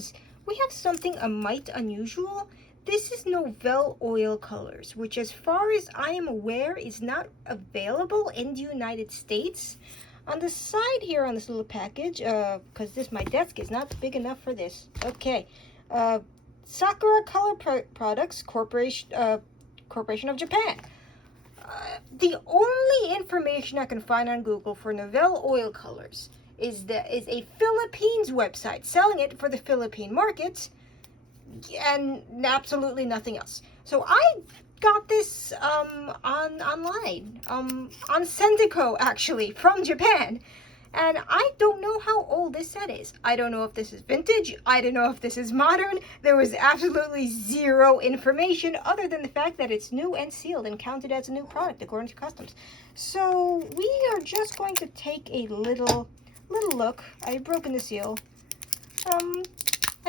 Philippines, we have something a mite unusual. This is Nouvel oil colors, which as far as I am aware is not available in the United States. On the side here on this little package, because my desk is not big enough for this. Okay, Sakura Color Products Corporation of Japan. The only information I can find on Google for Nouvel oil colors is a Philippines website selling it for the Philippine markets, and absolutely nothing else. So I got this online, on Sendico actually, from Japan. And I don't know how old this set is. I don't know if this is vintage. I don't know if this is modern. There was absolutely zero information other than the fact that it's new and sealed and counted as a new product according to customs. So we are just going to take a little look. I've broken the seal. And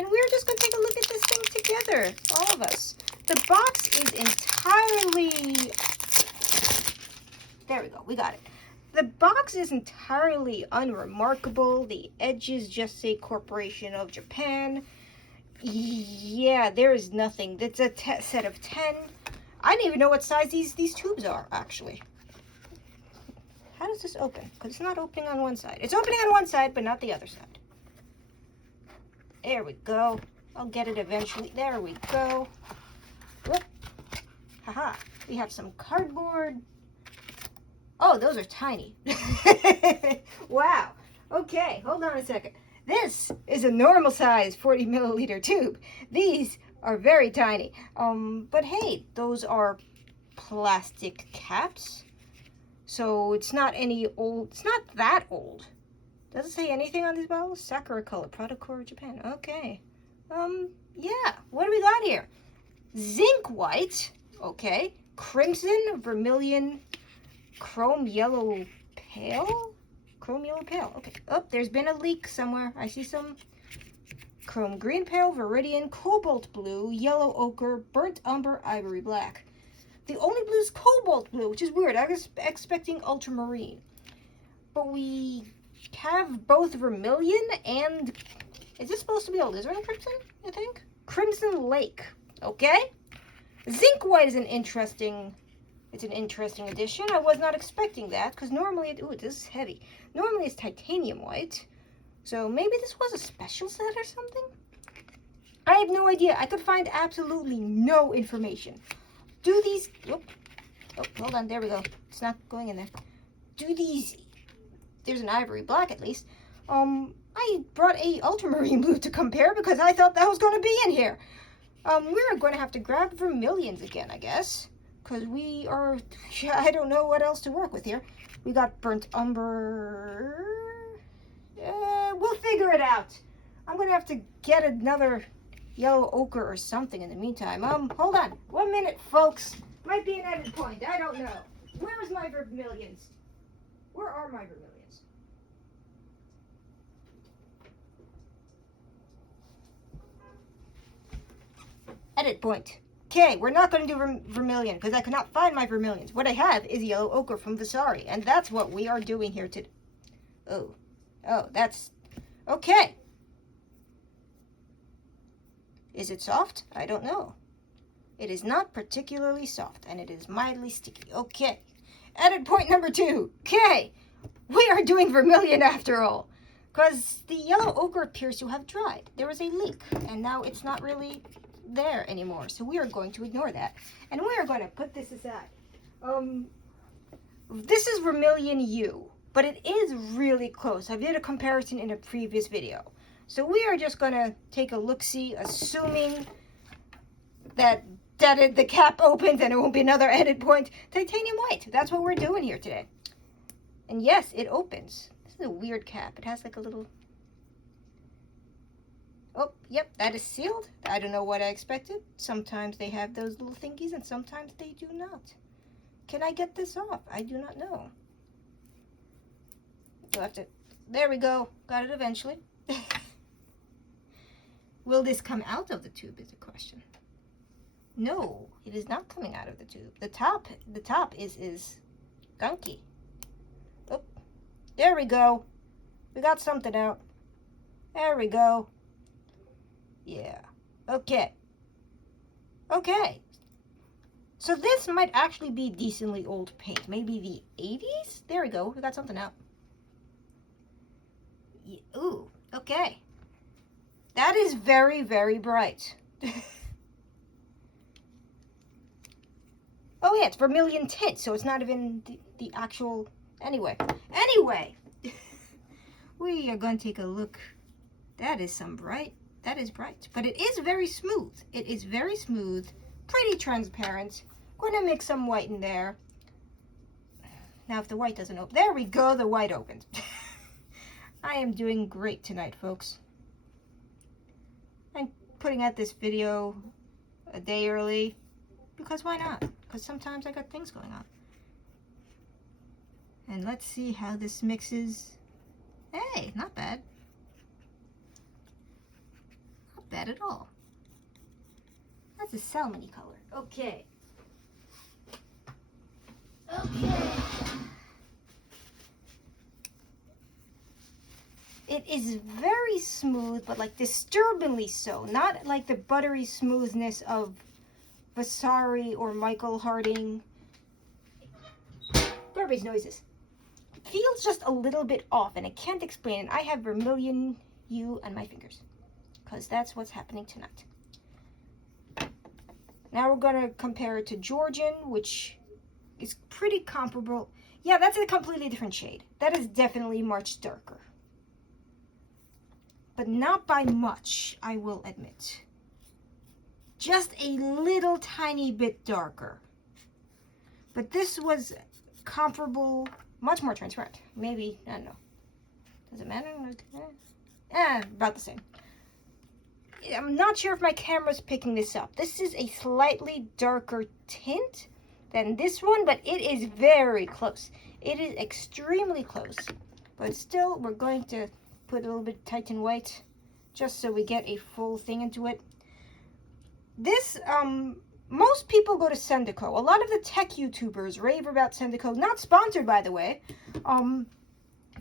we're just going to take a look at this thing together, all of us. The box is entirely... There we go. We got it. The box is entirely unremarkable. The edges just say Corporation of Japan. Yeah, there is nothing. It's a set of 10. I don't even know what size these tubes are, actually. How does this open? Because it's not opening on one side. It's opening on one side, but not the other side. There we go. I'll get it eventually. There we go. Whoop. Haha. We have some cardboard. Oh, those are tiny. Wow. Okay, hold on a second. This is a normal size 40 milliliter tube. These are very tiny. But hey, those are plastic caps. So it's not any old, it's not that old. Does it say anything on these bottles? Sakura Color, Product Core Japan. Okay. Yeah, what do we got here? Zinc white, okay. Crimson, vermilion, chrome yellow pale? Chrome yellow pale, okay. Oh, there's been a leak somewhere. I see some chrome green pale, viridian, cobalt blue, yellow ochre, burnt umber, ivory black. The only blue is cobalt blue, which is weird. I was expecting ultramarine. But we have both vermilion and... Is this supposed to be a alizarin crimson, I think? Crimson Lake, okay? Zinc white is an interesting addition. I was not expecting that, because normally, ooh, this is heavy. Normally it's titanium white. So maybe this was a special set or something? I have no idea. I could find absolutely no information. Do these, oh, hold on, there we go. It's not going in there. Do these, there's an ivory black at least. I brought a ultramarine blue to compare because I thought that was going to be in here. We're going to have to grab vermilions again, I guess. Because we are, I don't know what else to work with here. We got burnt umber. We'll figure it out. I'm going to have to get another yellow ochre or something in the meantime. Hold on. 1 minute, folks. Might be an edit point. I don't know. Where's my vermilions? Where are my vermilions? Edit point. Okay, we're not going to do vermilion because I cannot find my vermilions. What I have is yellow ochre from Vasari, and that's what we are doing here today. Oh, that's okay. Is it soft? I don't know. It is not particularly soft, and it is mildly sticky. Okay, edit point number 2. Okay, we are doing vermilion after all, because the yellow ochre appears to have dried. There was a leak, and now it's not really there anymore, so we are going to ignore that, and we are going to put this aside. This is vermilion U, but it is really close. I did a comparison in a previous video, so we are just going to take a look-see, assuming that the cap opens and it won't be another edit point. Titanium white, that's what we're doing here today. And yes, it opens. This is a weird cap. It has like a little... Oh, yep, that is sealed. I don't know what I expected. Sometimes they have those little thingies and sometimes they do not. Can I get this off? I do not know. You'll have to... There we go. Got it eventually. Will this come out of the tube is the question. No, it is not coming out of the tube. The top is gunky. Oh, there we go. We got something out. There we go. Yeah. Okay. Okay. So this might actually be decently old paint. Maybe the 80s? There we go. We got something out. Yeah. Ooh. Okay. That is very, very bright. Oh yeah, it's vermilion tint, so it's not even the actual... Anyway. We are going to take a look. That is some bright. That is bright. But it is very smooth. It is very smooth. Pretty transparent. Going to mix some white in there. Now if the white doesn't open... There we go, the white opened. I am doing great tonight, folks. I'm putting out this video a day early. Because why not? Because sometimes I got things going on. And let's see how this mixes. Hey, not bad. Not bad at all. That's a salmon-y color. Okay. Okay. It is very smooth, but like disturbingly so. Not like the buttery smoothness of Vasari or Michael Harding. Garbage noises. It feels just a little bit off, and I can't explain it. I have vermilion hue on my fingers, because that's what's happening tonight. Now we're going to compare it to Georgian, which is pretty comparable. Yeah, that's a completely different shade. That is definitely much darker. But not by much, I will admit. Just a little tiny bit darker. But this was comparable, much more transparent. Maybe, I don't know. Does it matter? About the same. I'm not sure if my camera's picking this up. This is a slightly darker tint than this one, but it is very close. It is extremely close. But still, we're going to put a little bit of Titan white just so we get a full thing into it. This, most people go to Sendico. A lot of the tech YouTubers rave about Sendico. Not sponsored, by the way.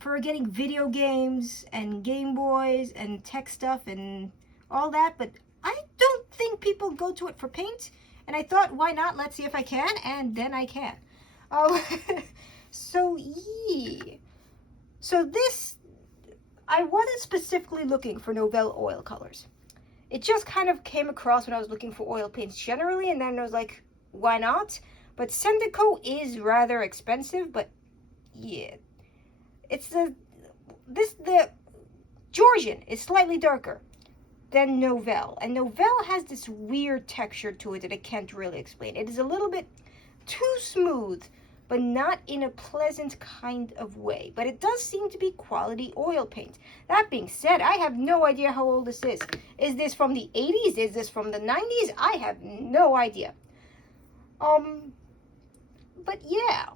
For getting video games and Game Boys and tech stuff and all that. But I don't think people go to it for paint. And I thought, why not? Let's see if I can. And then I can. So, yeah. So this, I wasn't specifically looking for Nouvel oil colors. It just kind of came across when I was looking for oil paints generally, and then I was like, why not? But Sendico is rather expensive, but yeah. It's the Georgian is slightly darker than Nouvel. And Nouvel has this weird texture to it that I can't really explain. It is a little bit too smooth, but not in a pleasant kind of way. But it does seem to be quality oil paint. That being said, I have no idea how old this is. Is this from the 80s? Is this from the 90s? I have no idea. But yeah.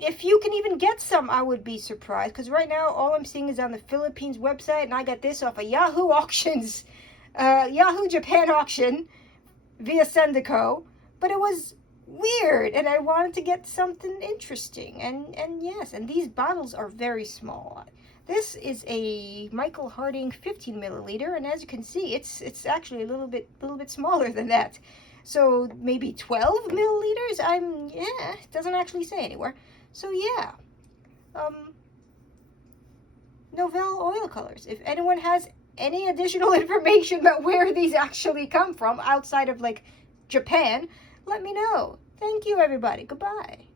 If you can even get some, I would be surprised. Because right now, all I'm seeing is on the Philippines website. And I got this off of Yahoo Auctions. Yahoo Japan Auction. Via Sendico. But it was weird, and I wanted to get something interesting, and yes, and these bottles are very small. This is a Michael Harding 15 milliliter, and as you can see, it's actually a little bit smaller than that. So maybe 12 milliliters. It doesn't actually say anywhere. So yeah, Nouvel oil colors. If anyone has any additional information about where these actually come from outside of like Japan, let me know. Thank you, everybody. Goodbye.